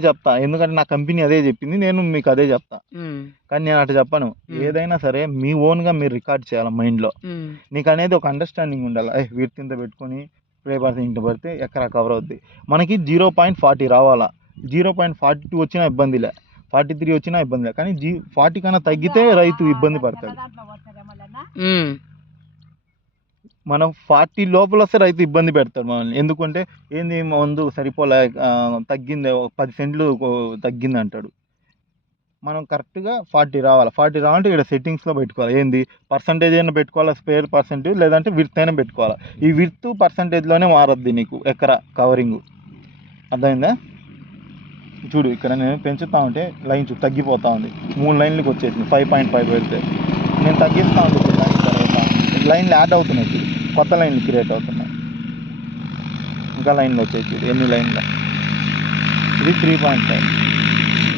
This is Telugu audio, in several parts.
చెప్తా. ఎందుకంటే నా కంపెనీ అదే చెప్పింది. నేను మీకు అదే చెప్తా. కానీ నేను అట్లా చెప్పను. ఏదైనా సరే మీ ఓన్‌గా మీరు రికార్డ్ చేయాలి మైండ్‌లో. నీకనేది ఒక అండర్‌స్టాండింగ్ ఉండాలి. విడ్త్ ఇంత పెట్టుకొని స్ప్రే పర్సెంట్ ఇంత పడితే ఎకరా కవర్ అవుద్ది. మనకి 0.40 రావాలా. 0.42 వచ్చినా ఇబ్బందిలే. 43 వచ్చినా ఇబ్బందిలే. కానీ 40 కన్నా తగ్గితే రైతు ఇబ్బంది పడతాడు. మనం 40 లోపల వస్తే రైతు ఇబ్బంది పెడతాడు మనల్ని. ఎందుకంటే ఏంది మందు సరిపోలే తగ్గింది 10 సెంట్లు తగ్గింది అంటాడు. మనం కరెక్ట్‌గా 40 రావాలి. 40 రావాలంటే ఇక్కడ సెట్టింగ్స్‌లో పెట్టుకోవాలి. ఏంది పర్సెంటేజ్ అయినా పెట్టుకోవాలా, స్పేర్ పర్సెంటేజ్ లేదంటే విడ్త్ అయినా పెట్టుకోవాలా. ఈ విడ్త్ పర్సెంటేజ్‌లోనే మారద్ది నీకు ఎకరా కవరింగు. అర్థమైందా? చూడు ఇక్కడ నేను పెంచుతా ఉంటే లైన్ తగ్గిపోతా ఉంది. 3 లైన్లకి వచ్చేసింది 5.5 పెడితే. నేను తగ్గిస్తా ఉంటుంది దాని తర్వాత లైన్లు యాడ్ అవుతున్నాయి చూడు. కొత్త లైన్లు క్రియేట్ అవుతున్నాయి. ఇంకా లైన్లు వచ్చాయి చూడు ఎన్ని లైన్లు. ఇది 3.5.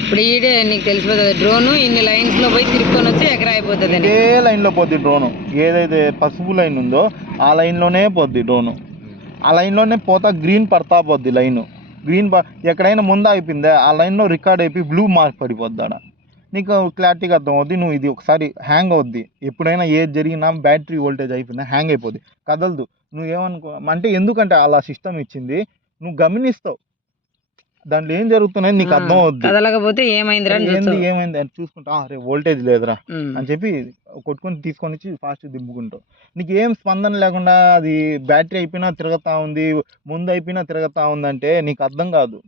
ఇప్పుడు ఈడే నీకు తెలిసిపోతుంది డ్రోను ఇన్ని లైన్స్లో పోయి తిరుక్కొని వచ్చి ఎకరా అయిపోతుంది. ఏ లైన్లో పోద్ది డ్రోను. ఏదైతే పసుపు లైన్ ఉందో ఆ లైన్లోనే పోద్ది డ్రోను. ఆ లైన్లోనే పోతా గ్రీన్ పడతా పోద్ది లైను. గ్రీన్ ఎక్కడైనా ముందు అయిపోయిందే ఆ లైన్లో రికార్డ్ అయిపోయి బ్లూ మార్క్ పడిపోద్ది ఆడ. నీకు క్లారిటీగా అర్థం అవుద్ది. నువ్వు ఇది ఒకసారి హ్యాంగ్ అవుద్ది. ఎప్పుడైనా ఏది జరిగినా బ్యాటరీ వోల్టేజ్ అయిపోయిందా హ్యాంగ్ అయిపోద్ది, కదలదు. నువ్వేమనుకో అంటే ఎందుకంటే అలా సిస్టమ్ ఇచ్చింది. నువ్వు గమనిస్తావు దాంట్లో ఏం జరుగుతున్నాయి నీకు అర్థం అవుద్ది. కదలకపోతే ఏమైంది ఏమైంది అని చూసుకుంటా రే వోల్టేజ్ లేదురా అని చెప్పి కొట్టుకొని తీసుకొని వచ్చి ఫాస్ట్ దింపుకుంటావు. నీకు ఏం స్పందన లేకుండా అది బ్యాటరీ అయిపోయినా తిరుగుతా ఉంది, ముందు అయిపోయినా తిరుగుతా ఉందంటే నీకు అర్థం కాదు.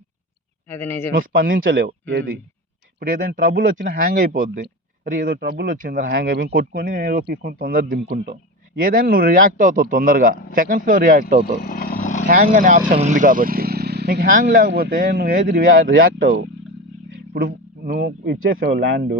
నువ్వు స్పందించలేవు. ఏది ఇప్పుడు ఏదైనా ట్రబుల్ వచ్చినా హ్యాంగ్ అయిపోద్ది. అరే ఏదో ట్రబుల్ వచ్చిందా హ్యాంగ్ అయిపోయి కొట్టుకొని నేను ఏదో తీసుకొని తొందరగా దింపుకుంటావు. ఏదైనా నువ్వు రియాక్ట్ అవుతావు, తొందరగా సెకండ్స్లో రియాక్ట్ అవుతావు. హ్యాంగ్ అనే ఆప్షన్ ఉంది కాబట్టి. నీకు హ్యాంగ్ లేకపోతే నువ్వు ఏది రియాక్ట్ అవ్వు. ఇప్పుడు నువ్వు ఇచ్చేసావు ల్యాండ్